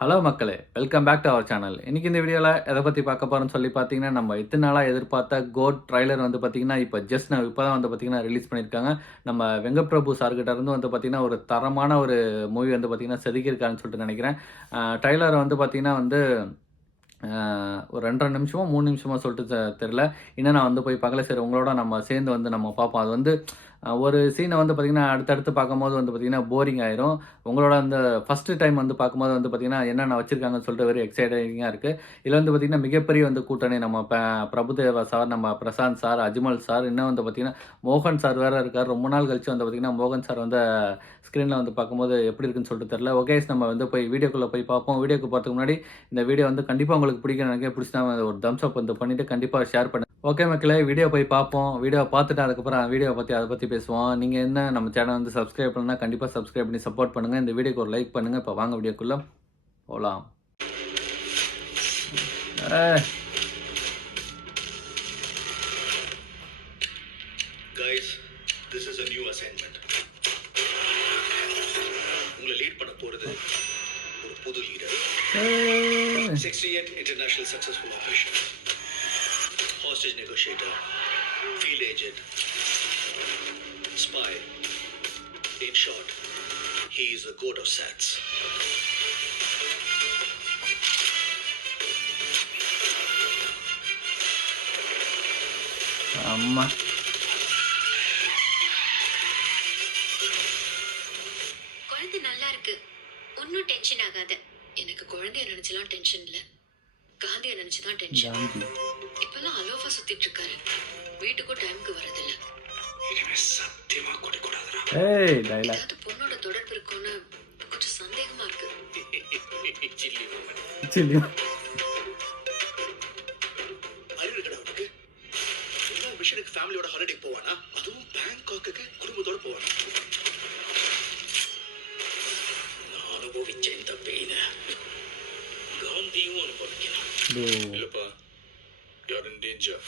Hello மக்களே! Welcome back to our channel. இன்னைக்கு இந்த வீடியோல எத பத்தி பார்க்க போறோம்னு சொல்லி பார்த்தீங்கன்னா, நம்ம இத்தன நாளா எதிர்பார்த்த கோட் ட்ரைலர் வந்து பார்த்தீங்கன்னா, இப்ப தான் வந்து பார்த்தீங்கன்னா ரிலீஸ் பண்ணியிருக்காங்க. நம்ம வெங்கட் பிரபு சார் கிட்ட இருந்து வந்து பார்த்தீங்கன்னா, ஒரு தரமான ஒரு மூவி வந்து பார்த்தீங்கன்னா, செதுக்கியிருக்காருன்னு சொல்லிட்டு நெனைக்கிறேன். ட்ரைலர் வந்து பார்த்தீங்கன்னா வந்து ஒரு 2 1/2 நிமிஷமோ, 3 நிமிஷமோ சொல்லிட்டு தெரியல. இன்னும் நான் வந்து போய் பார்க்கல. சரி உங்களோட நம்ம சேர்ந்து வந்து நம்ம பார்ப்போம். அது வந்து ஒரு சீன வந்து பார்த்தீங்கன்னா, அடுத்தடுத்து பார்க்கும்போது வந்து பார்த்தீங்கன்னா, போரிங் ஆயிரும். உங்களோட அந்த ஃபர்ஸ்ட் டைம் வந்து பார்க்கும்போது வந்து பார்த்தீங்கன்னா, என்னென்ன வச்சிருக்காங்கன்னு சொல்லிட்டு வெரி எக்ஸைட்டிங்கா இருக்கு. இதுல வந்து பார்த்தீங்கன்னா, மிகப்பெரிய வந்து கூட்டணி நம்ம பிரபுதேவா சார், நம்ம பிரசாந்த் சார், அஜ்மல் சார், இன்னும் வந்து பார்த்தீங்கன்னா, மோகன் சார் வேற இருக்காரு. ரொம்ப நாள் கழிச்சு வந்து பார்த்தீங்கன்னா, மோகன் சார் வந்து ஸ்க்ரீன்ல வந்து பார்க்கும்போது எப்படி இருக்குன்னு சொல்லிட்டு தெரியல. ஓகே நம்ம வந்து போய் வீடியோக்குள்ள போய் பார்ப்போம். வீடியோக்கு போறதுக்கு முன்னாடி இந்த வீடியோ வந்து கண்டிப்பா உங்களுக்கு பிடிக்கும்னு நினைக்கிறேன். பிடிச்சினா ஒரு தம்ஸ் அப் வந்து பண்ணிட்டு கண்டிப்பா ஷேர் பண்ணுங்க. ஓகே மக்களே வீடியோ போய் பார்ப்போம். வீடியோ பார்த்துட்டு அதுக்கப்புறம் அத பத்தி பேசுவோம். நீங்க என்ன நம்ம சேனல் வந்து சப்ஸ்கிரைப் பண்ணலனா கண்டிப்பா சப்ஸ்கிரைப் பண்ணி சப்போர்ட் பண்ணுங்க. இந்த வீடியோக்கு ஒரு லைக் பண்ணுங்க. இப்ப வாங்க வீடியோக்குள்ள போலாம். Guys, this is a new assignment. உங்களை லீட் பண்ண போறது ஒரு புது leader. 68 international successful operations. Hostage negotiator, field agent, spy. In short, he is the goat of SATS. அம்மா குழந்தை நல்லா இருக்கு. ஒன்னும் டென்ஷன் ஆகாத. எனக்கு குழந்தைய நினைச்சலாம் டென்ஷன் இல்ல. காந்திய நினைச்சுதான் டென்ஷன். இப்பெல்லாம் அலோஃபா சுத்திட்டு இருக்காரு. வீட்டுக்கும் டைம்க்கு வரதில்ல. இனிமே சத்தியமா கொடுக்கூடாதுடா. ஏய் டைலாக். ஏதாவது பொண்ணோட தொடர்பு இருக்கும்னு கொஞ்சம் சந்தேகமா இருக்கு. சில்லி. அறிவு கடை உனக்கு எல்லா மிஷனுக்கு ஃபேமிலியோட ஹாலிடே போவானா? அதுவும் பேங்காக்கு குடும்பத்தோட போவானா? நான் அனுபவிச்ச இந்த பெயின காந்தியும் அனுபவிக்கணும். இல்லப்பா யார் இன் டேஞ்சர்.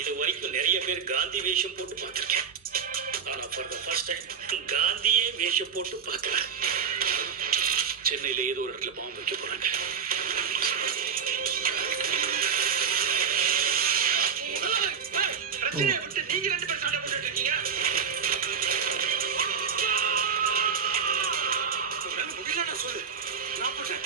இது வரைக்கும் நிறைய பேர் காந்தி வேஷம் போட்டு பார்த்திருக்கேன். ஆனா ஃபார் த ஃபர்ஸ்ட் டைம் காந்தியே வேஷம் போட்டு பார்க்கலாம். சென்னையில ஏதோ ஒரு இடத்துல பாம்பு வைக்க போறாங்க. பிரச்சனையை விட்டு நீங்க 2 பேர் சண்டை போட்டுட்டு இருக்கீங்க. முடியலன்னா சொல்லு, நான் போட்டேன்.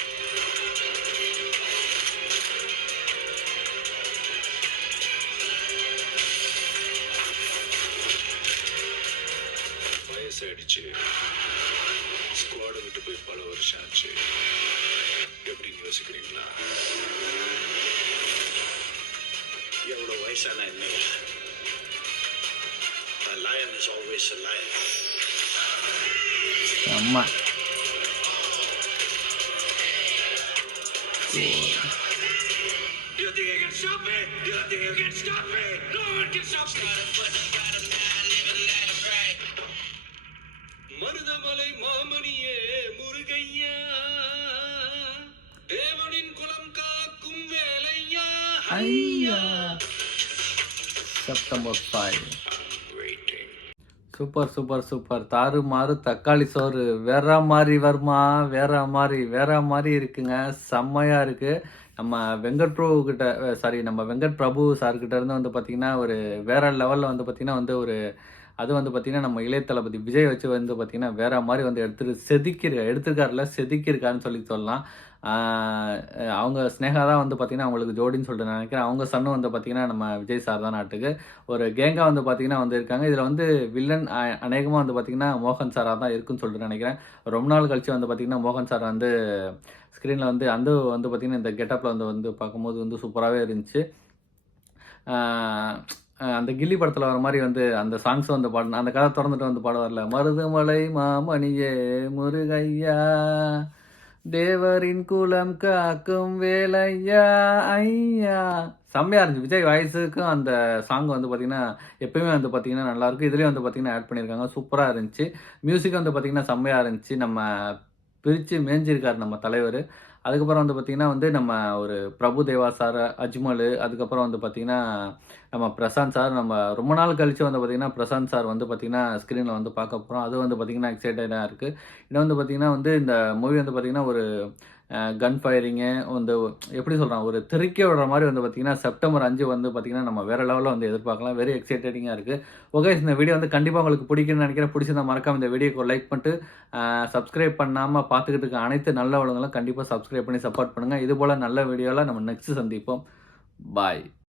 வயசாயிடுச்சு. ஸ்குவாடை விட்டு போய் பல வருஷம் ஆச்சு. எப்படின்னு யோசிக்கிறீங்களா? எவ்வளவு வயசான என்ன? A lion is always a lion. அம்மா Do you think you can stop me? Do you think you can stop me? No one can stop me. Marudhamalai மாமணியே முருகையா, தேவனின் குலம் காக்கும் வேலையா. ஐயா செப்டம்பர் 5. Super super super. தாறுமாறு தக்காளி சோறு வேற மாதிரி வருமா? வேற மாதிரி இருக்குங்க. செம்மையா இருக்கு. நம்ம வெங்கட் பிரபு சார் கிட்ட இருந்து வந்து பார்த்தீங்கன்னா, ஒரு வேற லெவலில் வந்து பார்த்தீங்கன்னா வந்து ஒரு அது வந்து பார்த்தீங்கன்னா, நம்ம இளைய தளபதி விஜய் வச்சு வந்து பார்த்தீங்கன்னா, வேற மாதிரி வந்து செதுக்கியிருக்காருன்னு சொல்லலாம். அவங்க ஸ்னேகா தான் வந்து பார்த்தீங்கன்னா, அவங்களுக்கு ஜோடின்னு சொல்லிட்டு நினைக்கிறேன். அவங்க சன்னும் வந்து பார்த்தீங்கன்னா, நம்ம விஜய் சார் தான் நாட்டுக்கு. ஒரு கேங்கா வந்து பார்த்தீங்கன்னா வந்து இருக்காங்க. இதில் வந்து வில்லன் அநேகமாக வந்து பார்த்தீங்கன்னா, மோகன் சாராக தான் இருக்குன்னு சொல்லிட்டு நினைக்கிறேன். ரொம்ப நாள் கழிச்சு வந்து பார்த்தீங்கன்னா, மோகன் சார் வந்து ஸ்க்ரீனில் வந்து வந்து பார்த்தீங்கன்னா, இந்த கெட்டப்பில் வந்து பார்க்கும்போது வந்து சூப்பராகவே இருந்துச்சு. அந்த கில்லி படத்தில் வர மாதிரி வந்து அந்த சாங்ஸும் வந்து பாடணும். அந்த கதை திறந்துட்டு வந்து பாட வரல. மருதமலை மாமணியே முருகையா, தேவரின் குலம் காக்கும் வேலையா ஐயா. செம்மையா இருந்துச்சு. விஜய் வாய்ஸுக்கும் அந்த சாங் வந்து பார்த்தீங்கன்னா எப்பயுமே வந்து பார்த்தீங்கன்னா நல்லாயிருக்கும். இதுலேயும் வந்து பார்த்தீங்கன்னா ஆட் பண்ணியிருக்காங்க. சூப்பராக இருந்துச்சு. மியூசிக் வந்து பார்த்தீங்கன்னா செம்மையாக இருந்துச்சு. நம்ம பிரித்து மேய்ஞ்சிருக்காரு நம்ம தலைவர். அதுக்கப்புறம் வந்து பார்த்தீங்கன்னா வந்து நம்ம ஒரு பிரபுதேவா சார், அஜ்மல், அதுக்கப்புறம் வந்து பார்த்தீங்கன்னா நம்ம பிரசாந்த் சார். நம்ம ரொம்ப நாள் கழிச்சு வந்து பார்த்தீங்கன்னா பிரசாந்த் சார் வந்து பார்த்தீங்கன்னா ஸ்க்ரீனில் வந்து பார்க்க போகிறோம். அது வந்து பார்த்தீங்கன்னா எக்ஸைட்டடா இருக்கு. இன்னும் வந்து பார்த்தீங்கன்னா வந்து இந்த மூவி வந்து பார்த்தீங்கன்னா ஒரு கன் ஃபயரிங்கு வந்து எப்படி சொல்றான், ஒரு தெறிக்க விடுற மாரி வந்து பார்த்தீங்கன்னா, செப்டம்பர் 5 வந்து பார்த்தீங்கன்னா, நம்ம வேற லெவல்ல வந்து எதிர்பார்க்கலாம். வெரி எக்ஸைட்டடிங்கா இருக்கு. ஓகே, இந்த வீடியோ வந்து கண்டிப்பா உங்களுக்கு பிடிக்கும்னு நெனைக்கிறேன். பிடிச்சிருந்தா மறக்காம இந்த வீடியோக்கு ஒரு லைக் பண்ணிட்டு, சப்ஸ்கிரைப் பண்ணாம பார்த்துக்கிட்டு இருக்க அனைத்து நல்லவங்களும் கண்டிப்பா சப்ஸ்கிரைப் பண்ணி சப்போர்ட் பண்ணுங்க. இதுபோல நல்ல வீடியோல நம்ம நெக்ஸ்ட் சந்திப்போம். பாய்.